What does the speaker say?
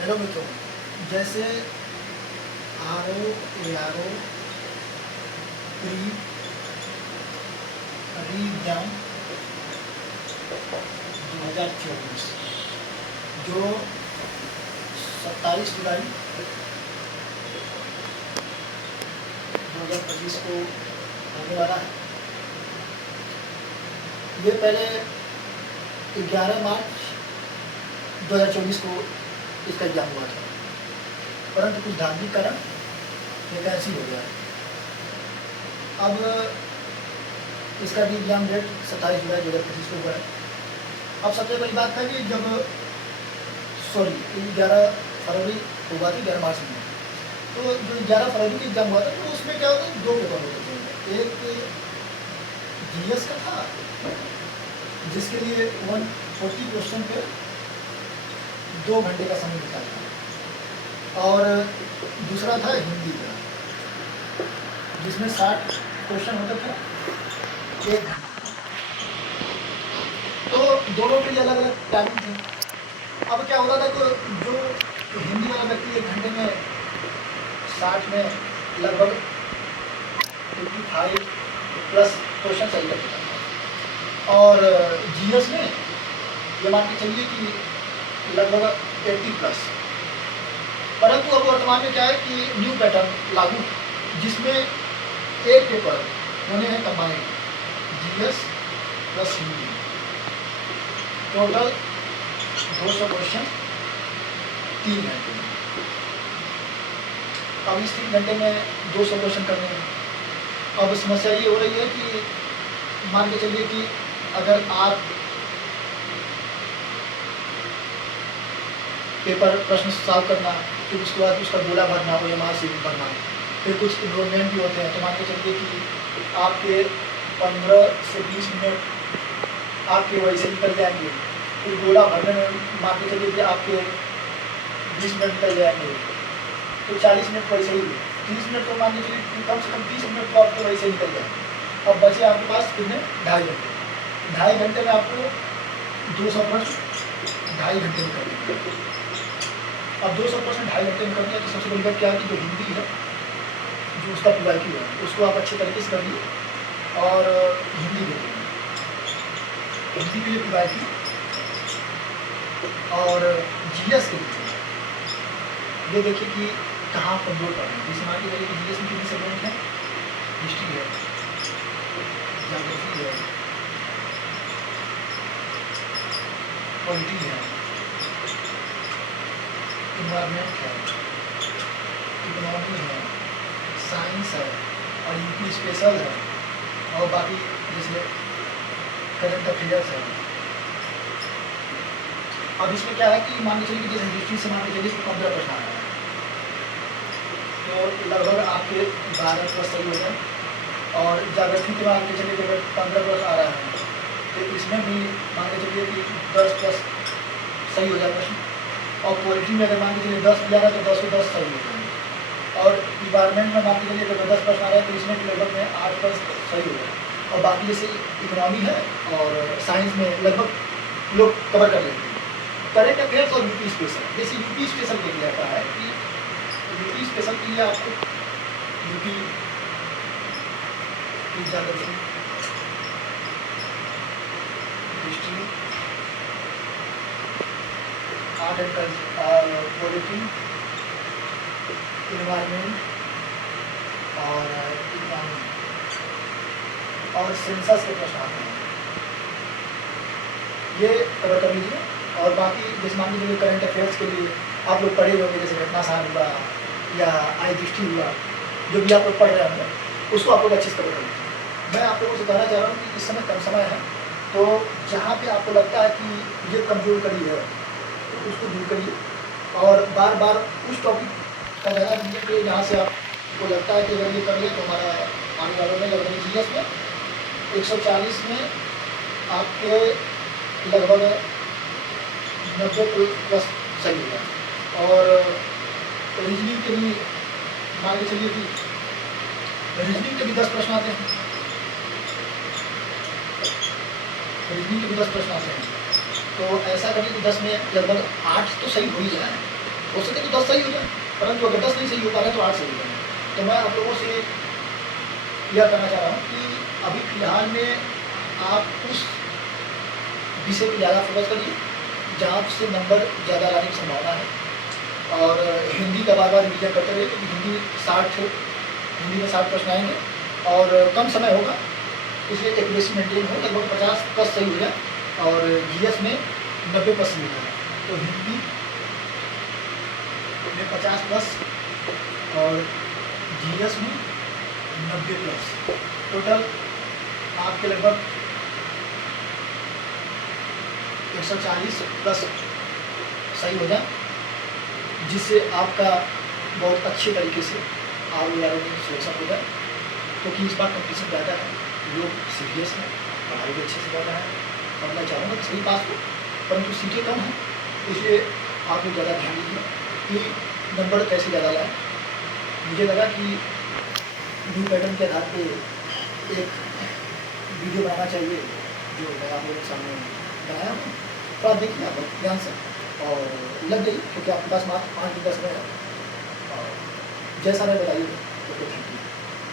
Hello मित्रों, जैसे R O A R O pre re exam 2024 जो 27 जुलाई 2025 को होने वाला है। ये पहले 11 मार्च 2024 को इसका एग्जाम हुआ था, परंतु कुछ धार्मिक कारण ये कैंसिल हो गया। अब इसका भी एग्जाम डेट 27 जुलाई 2025 को हुआ है। अब सबसे पहली बात था कि जब 11 फरवरी हुआ था, 11 मार्च में, तो जो 11 फरवरी को एग्जाम हुआ था तो उसमें क्या होता है, 2 पेपर होते थे। एक जीएस का था जिसके लिए 140 क्वेश्चन पे 2 घंटे का समय मिलता था, और दूसरा था हिंदी का जिसमें 60 क्वेश्चन होते थे 1 घंटे। तो दोनों के लिए अलग अलग टाइमिंग थे। अब क्या होता था कि जो हिंदी वाला व्यक्ति 1 घंटे में 60 में लगभग 55 प्लस क्वेश्चन सही कर देता था, और जीएस में ये मान के चलिए कि लगभग 80 प्लस। परंतु अब वर्तमान में क्या है कि न्यू पैटर्न लागू, जिसमें एक पेपर होने हैं combined GS plus Hindi, total 200 question 3 घंटे में। अब इस 3 घंटे में 200 क्वेश्चन करने हैं। अब समस्या ये हो रही है कि मान के चलिए कि अगर आप पेपर प्रश्न सॉल्व करना, फिर उसके बाद उसका गोला भरना, OMR शीट भरना, फिर कुछ इन्रोलमेंट भी होते हैं, तो मान के चलिए कि आपके 15 से 20 मिनट आपके वैसे निकल जाएंगे। फिर गोला भरने में मान के चलिए कि आपके 20 मिनट निकल जाएंगे, तो 40 मिनट वैसे ही, 30 मिनट तो मान के चलिए कम से कम 30 मिनट तो आपके वैसे ही निकल जाएंगे। अब बचे आपके पास कितने, 2.5 घंटे। 2.5 घंटे में आपको 200 प्रश्न 2.5 घंटे में करने। अब 200 प्रश्न 2.5 घंटे में करनी है, तो सबसे बड़ी बात क्या है कि जो हिंदी है, जो उसका PYQ है, उसको आप अच्छे तरीके से करिए। और हिंदी देखिए, हिंदी के लिए PYQ, और जीएस के लिए ये देखिए कि कहाँ कमजोर पड़ रहे हैं। जैसे मान के चलिए कि जीएस में कितने सेगमेंट हैं, हिस्ट्री है, ज्योग्राफी है, पॉलिटी है, इन्वायरमेंट है, इकोनॉमी है, साइंस है, और यूपी स्पेशल है, और बाकी जैसे करंट अफेयर्स है। अब इसमें क्या है कि मान के चलिए कि जैसे हिस्ट्री से मान के चलिए कि 15 प्रश्न आ रहा है, तो लगभग आपके 12 प्लस सही हो जाए। और ज्योग्राफी के मान के चलिए कि अगर 15 प्लस आ रहा है, तो इसमें भी मान के चलिए कि 10 प्लस सही हो जाए प्रश्न। और पॉलिटी में अगर मान के चलिए 10 भी आ रहा है तो 10 को 10 सही हो जाएंगे। और इन्वायरमेंट में मान के चलिए अगर 10 प्रश्न आ रहा है तो इसमें भी लगभग में 8 प्लस सही हो जाए। और बाकी जैसे इकोनॉमी है और साइंस में लगभग लोग कवर कर लेते हैं। करेंट अफेयर्स और यूपी स्पेशल, जैसे यूपी स्पेशल के लिए आता है कि यूपी स्पेशल के लिए आपको यूपी की geography, history, art and culture, polity, environment और इकोनॉमी और सेंसस के प्रश्न आते हैं, ये कवर कर लीजिए। और बाकी जैसे मान लीजिए करंट अफेयर्स के लिए आप लोग पढ़े होंगे, जैसे घटना सार हुआ या आई दृष्टि हुआ, जो भी आप लोग पढ़ रहे होंगे उसको आप लोग अच्छे से कवर कर लीजिए। मैं आप लोगों से कहना चाह रहा हूँ कि इस समय कम समय है, तो जहाँ पे आपको लगता है कि ये कमजोर कड़ी है तो उसको दूर करिए, और बार बार उस टॉपिक का ध्यान दीजिए कि जहाँ से आपको लगता है कि अगर ये कर ले तो हमारा आने वाले में लगभग जीएस में 140 में आपके लगभग 90 प्लस सही होगा। और रीजनिंग के भी मान के चलिए कि रीजनिंग के भी 10 प्रश्न आते हैं, रीजनिंग के भी 10 प्रश्न आते हैं। तो ऐसा करिए कि 10 में लगभग 8 तो सही हो ही जाए, हो सके तो 10 सही हो जाए, परंतु अगर 10 नहीं सही हो पा रहा है तो 8 सही हो जाए। तो मैं आप लोगों से यह कहना चाह रहा हूँ कि अभी फ़िलहाल में आप उस विषय पे ज़्यादा फोकस करिए जहाँ से नंबर ज़्यादा लाने की संभावना है, और हिंदी का बार बार रिवीजन करते रहिए, क्योंकि हिंदी में 60 प्रश्न आएंगे और कम समय होगा, इसलिए एक्यूरेसी मेंटेन हो, लगभग 50+ सही हो जाए, और जीएस में 90+ मिल जाए। तो हिंदी में 50+ और जीएस में 90+, टोटल आपके लगभग 140+ सही हो जाए, जिससे आपका बहुत अच्छे तरीके से ROE में सिलेक्शन हो जाए। क्योंकि इस बार कंपटीशन ज़्यादा है, लोग सीरियस हैं, पढ़ाई भी अच्छे से कर रहे हैं, और मैं चाहूँगा कि सही पास हो, परंतु सीटें कम हैं, इसलिए आप लोग ज़्यादा ध्यान दीजिए कि नंबर कैसे ज़्यादा लाएँ। मुझे लगा कि न्यू पैटर्न के आधार पे एक वीडियो बनाना चाहिए, जो मैं आप लोगों के सामने बनाया हूँ। तो आप देखिए, आप ध्यान से और लग गई, क्योंकि आपके पास मात्र 5 दिन का समय है, और जैसा मैं बताइए। Okay, thank you.